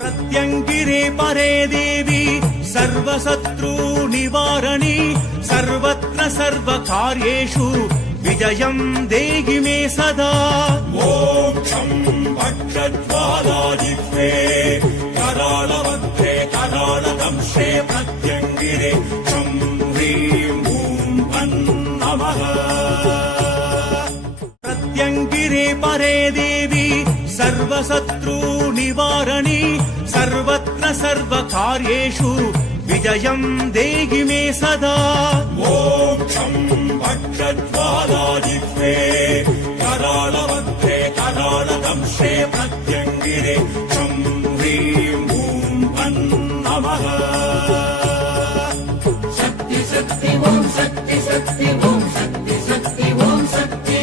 प्रत्यङ्गिरे परे देवी सर्वशत्रु निवारणी सर्वत्र सर्वकार्येषु विजयम् देहि मे सदा। मोक्षम् वक्षज्वालाजिह्वे कराळमध्ये कराळदंशे प्रत्यङ्गिरे चं ह्रीं हूं फन् नमः। प्रत्यङ्गिरे परे देवी सर्वशत्रु निवारणी सर्वत्र सर्वकार्येषु विजयम् देहि मे सदा। मोक्षम् वक्षज्वालाजिह्वे कराळमध्ये कराळदंशे प्रत्यङ्गिरे चं ह्रीं हूं फन् नमः। शक्ति शक्ति ओम शक्ति शक्ति ओम शक्ति शक्ति ओम शक्ति।